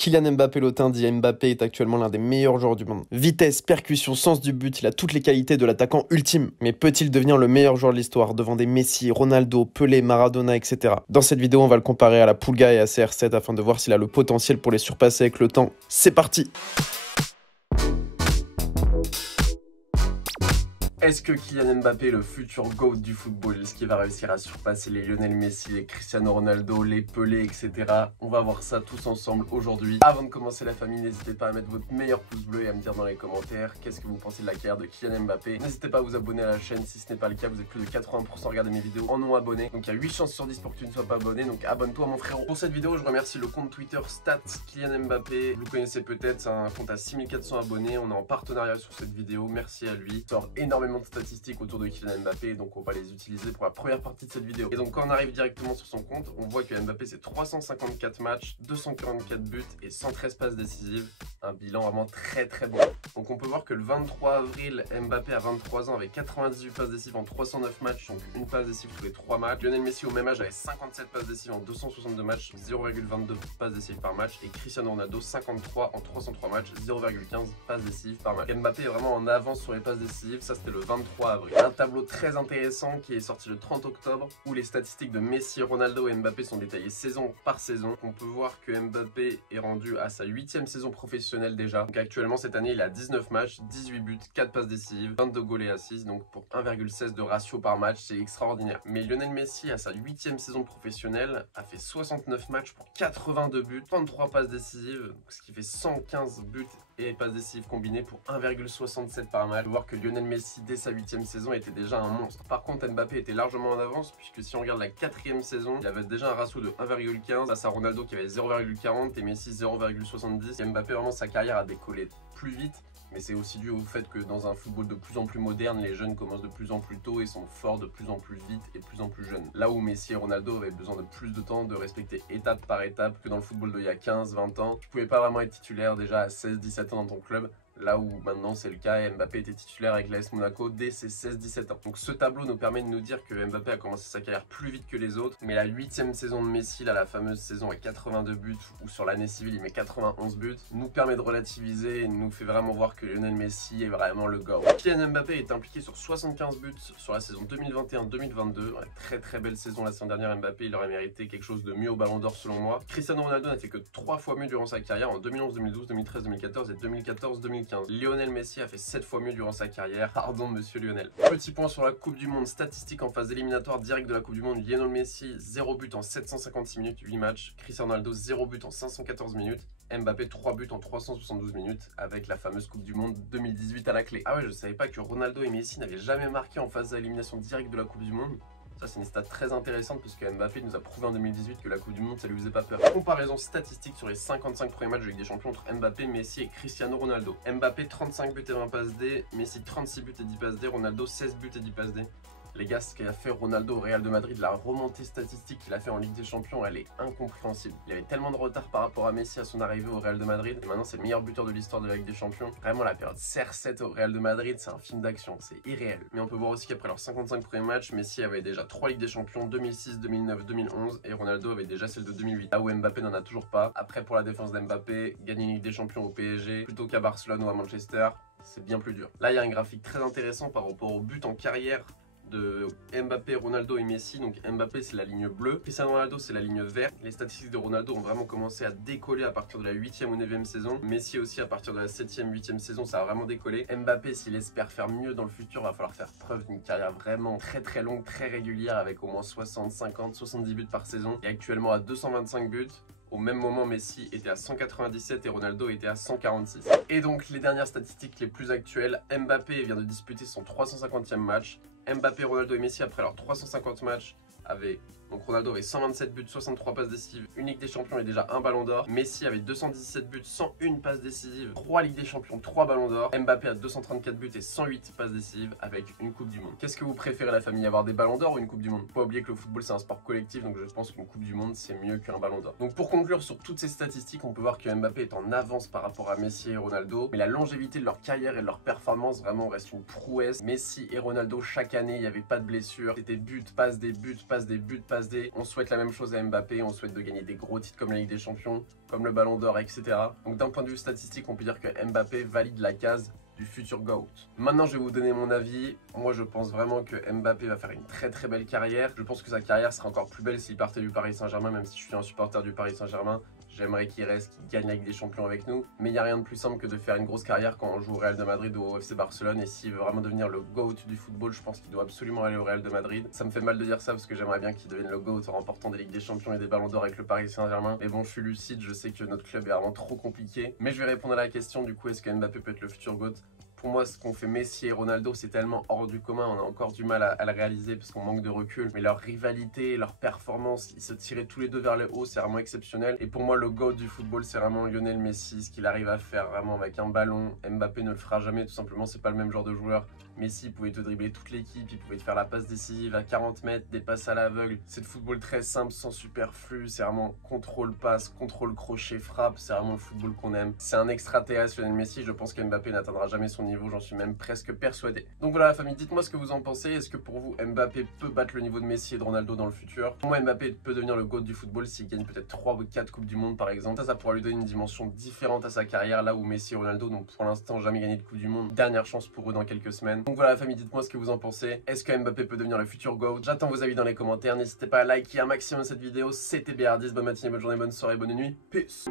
Kylian Mbappé Lotin dit Mbappé est actuellement l'un des meilleurs joueurs du monde. Vitesse, percussion, sens du but, il a toutes les qualités de l'attaquant ultime. Mais peut-il devenir le meilleur joueur de l'histoire devant des Messi, Ronaldo, Pelé, Maradona, etc. Dans cette vidéo, on va le comparer à la Pulga et à CR7 afin de voir s'il a le potentiel pour les surpasser avec le temps. C'est parti! Est-ce que Kylian Mbappé est le futur GOAT du football? Est-ce qu'il va réussir à surpasser les Lionel Messi, les Cristiano Ronaldo, les Pelé, etc. On va voir ça tous ensemble aujourd'hui. Avant de commencer la famille, n'hésitez pas à mettre votre meilleur pouce bleu et à me dire dans les commentaires qu'est-ce que vous pensez de la carrière de Kylian Mbappé. N'hésitez pas à vous abonner à la chaîne si ce n'est pas le cas, vous êtes plus de 80% à regarder mes vidéos en non abonné. Donc il y a 8 chances sur 10 pour que tu ne sois pas abonné, donc abonne-toi mon frérot. Pour cette vidéo, je remercie le compte Twitter Stats Kylian Mbappé. Vous le connaissez peut-être, c'est un compte à 6400 abonnés. On est en partenariat sur cette vidéo, merci à lui. Il sort énormément de statistiques autour de Kylian Mbappé, donc on va les utiliser pour la première partie de cette vidéo. Et donc quand on arrive directement sur son compte, on voit que Mbappé c'est 354 matchs, 244 buts et 113 passes décisives. Un bilan vraiment très bon. Donc on peut voir que le 23 avril, Mbappé à 23 ans avait 98 passes décisives en 309 matchs, donc une passe décisive tous les 3 matchs. Lionel Messi au même âge avait 57 passes décisives en 262 matchs, 0,22 passes décisives par match. Et Cristiano Ronaldo 53 en 303 matchs, 0,15 passes décisives par match. Mbappé est vraiment en avance sur les passes décisives, ça c'était le 23 avril. Un tableau très intéressant qui est sorti le 30 octobre où les statistiques de Messi, Ronaldo et Mbappé sont détaillées saison par saison. On peut voir que Mbappé est rendu à sa 8e saison professionnelle déjà. Donc actuellement cette année il a 19 matchs, 18 buts, 4 passes décisives, 22 goals et assists, donc pour 1,16 de ratio par match, c'est extraordinaire. Mais Lionel Messi à sa 8e saison professionnelle a fait 69 matchs pour 82 buts, 33 passes décisives, ce qui fait 115 buts et passes décisives combinées pour 1,67 par match. On peut voir que Lionel Messi dès sa 8e saison était déjà un monstre. Par contre Mbappé était largement en avance puisque si on regarde la 4e saison, il avait déjà un ratio de 1,15 face à Ronaldo qui avait 0,40 et Messi 0,70. Mbappé vraiment sa carrière a décollé plus vite. Mais c'est aussi dû au fait que dans un football de plus en plus moderne, les jeunes commencent de plus en plus tôt et sont forts de plus en plus vite et de plus en plus jeunes. Là où Messi et Ronaldo avaient besoin de plus de temps, de respecter étape par étape que dans le football d'il y a 15-20 ans. Tu pouvais pas vraiment être titulaire déjà à 16-17 ans dans ton club. Là où maintenant c'est le cas, Mbappé était titulaire avec l'AS Monaco dès ses 16-17 ans. Donc ce tableau nous permet de nous dire que Mbappé a commencé sa carrière plus vite que les autres. Mais la 8e saison de Messi, là, la fameuse saison à 82 buts, ou sur l'année civile il met 91 buts, nous permet de relativiser et nous fait vraiment voir que Lionel Messi est vraiment le GOAT. Kylian Mbappé est impliqué sur 75 buts sur la saison 2021-2022. Très belle saison la saison dernière. Mbappé il aurait mérité quelque chose de mieux au Ballon d'Or selon moi. Cristiano Ronaldo n'a fait que 3 fois mieux durant sa carrière en 2011, 2012, 2013, 2014 et 2014-2015. Lionel Messi a fait 7 fois mieux durant sa carrière. Pardon monsieur Lionel. Petit point sur la Coupe du Monde. Statistique en phase éliminatoire directe de la Coupe du Monde. Lionel Messi 0 but en 756 minutes, 8 matchs. Cristiano Ronaldo 0 but en 514 minutes. Mbappé 3 buts en 372 minutes avec la fameuse Coupe du Monde 2018 à la clé. Ah ouais, je savais pas que Ronaldo et Messi n'avaient jamais marqué en phase d'élimination directe de la Coupe du Monde. Ça c'est une stat très intéressante parce que Mbappé nous a prouvé en 2018 que la Coupe du Monde ça lui faisait pas peur. Comparaison statistique sur les 55 premiers matchs de Ligue des Champions entre Mbappé, Messi et Cristiano Ronaldo. Mbappé 35 buts et 20 passes D, Messi 36 buts et 10 passes D, Ronaldo 16 buts et 10 passes D. Les gars, ce qu'a fait Ronaldo au Real de Madrid, la remontée statistique qu'il a fait en Ligue des Champions, elle est incompréhensible. Il avait tellement de retard par rapport à Messi à son arrivée au Real de Madrid. Et maintenant, c'est le meilleur buteur de l'histoire de la Ligue des Champions. Vraiment, la période CR7 au Real de Madrid, c'est un film d'action. C'est irréel. Mais on peut voir aussi qu'après leurs 55 premiers matchs, Messi avait déjà 3 Ligues des Champions, 2006, 2009, 2011. Et Ronaldo avait déjà celle de 2008. Là où Mbappé n'en a toujours pas. Après, pour la défense d'Mbappé, gagner une Ligue des Champions au PSG, plutôt qu'à Barcelone ou à Manchester, c'est bien plus dur. Là, il y a un graphique très intéressant par rapport au but en carrière de Mbappé, Ronaldo et Messi. Donc Mbappé c'est la ligne bleue, Cristiano Ronaldo c'est la ligne verte. Les statistiques de Ronaldo ont vraiment commencé à décoller à partir de la 8e ou 9e saison. Messi aussi à partir de la 7e, 8e saison, ça a vraiment décollé. Mbappé s'il espère faire mieux dans le futur, va falloir faire preuve d'une carrière vraiment très longue, très régulière avec au moins 60, 50, 70 buts par saison. Et actuellement à 225 buts. Au même moment, Messi était à 197 et Ronaldo était à 146. Et donc, les dernières statistiques les plus actuelles, Mbappé vient de disputer son 350e match. Mbappé, Ronaldo et Messi, après leurs 350 matchs, donc Ronaldo avait 127 buts, 63 passes décisives, une Ligue des Champions et déjà un Ballon d'Or. Messi avait 217 buts, 101 passes décisives, 3 Ligues des Champions, 3 Ballons d'Or. Mbappé a 234 buts et 108 passes décisives avec une Coupe du Monde. Qu'est-ce que vous préférez la famille, avoir des Ballons d'Or ou une Coupe du Monde? Faut pas oublier que le football c'est un sport collectif, donc je pense qu'une Coupe du Monde c'est mieux qu'un Ballon d'Or. Donc pour conclure sur toutes ces statistiques, on peut voir que Mbappé est en avance par rapport à Messi et Ronaldo, mais la longévité de leur carrière et de leur performance vraiment reste une prouesse. Messi et Ronaldo chaque année il n'y avait pas de blessure, c'était but, passe des buts, passe des buts, passe passe D. On souhaite la même chose à Mbappé, on souhaite de gagner des gros titres comme la Ligue des Champions, comme le Ballon d'Or, etc. Donc d'un point de vue statistique, on peut dire que Mbappé valide la case du futur GOAT. Maintenant, je vais vous donner mon avis. Moi, je pense vraiment que Mbappé va faire une très belle carrière. Je pense que sa carrière sera encore plus belle s'il partait du Paris Saint-Germain, même si je suis un supporter du Paris Saint-Germain. J'aimerais qu'il reste, qu'il gagne la Ligue des Champions avec nous. Mais il n'y a rien de plus simple que de faire une grosse carrière quand on joue au Real de Madrid ou au FC Barcelone. Et s'il veut vraiment devenir le GOAT du football, je pense qu'il doit absolument aller au Real de Madrid. Ça me fait mal de dire ça parce que j'aimerais bien qu'il devienne le GOAT en remportant des Ligues des Champions et des Ballons d'Or avec le Paris Saint-Germain. Mais bon, je suis lucide, je sais que notre club est vraiment trop compliqué. Mais je vais répondre à la question du coup, est-ce que Mbappé peut être le futur GOAT? Pour moi, ce qu'ont fait Messi et Ronaldo, c'est tellement hors du commun, on a encore du mal à le réaliser parce qu'on manque de recul. Mais leur rivalité, leur performance, ils se tiraient tous les deux vers le haut, c'est vraiment exceptionnel. Et pour moi, le GOAT du football, c'est vraiment Lionel Messi, ce qu'il arrive à faire vraiment avec un ballon. Mbappé ne le fera jamais, tout simplement, c'est pas le même genre de joueur. Messi pouvait te dribbler toute l'équipe, il pouvait te faire la passe décisive à 40 mètres, des passes à l'aveugle. C'est de football très simple, sans superflu, c'est vraiment contrôle passe, contrôle crochet, frappe, c'est vraiment le football qu'on aime. C'est un extraterrestre Lionel Messi, je pense qu'Mbappé n'atteindra jamais son niveau, j'en suis même presque persuadé. Donc voilà la famille, dites-moi ce que vous en pensez. Est-ce que pour vous Mbappé peut battre le niveau de Messi et de Ronaldo dans le futur? Pour moi Mbappé peut devenir le GOAT du football s'il gagne peut-être 3 ou 4 coupes du monde par exemple. Ça pourra lui donner une dimension différente à sa carrière, là où Messi et Ronaldo n'ont pour l'instant jamais gagné de coupe du monde. Dernière chance pour eux dans quelques semaines. Donc voilà la famille, dites-moi ce que vous en pensez. Est-ce que Mbappé peut devenir le futur GOAT? J'attends vos avis dans les commentaires, n'hésitez pas à liker un maximum cette vidéo. C'était BR10, bonne matinée, bonne journée, bonne soirée, bonne nuit, peace.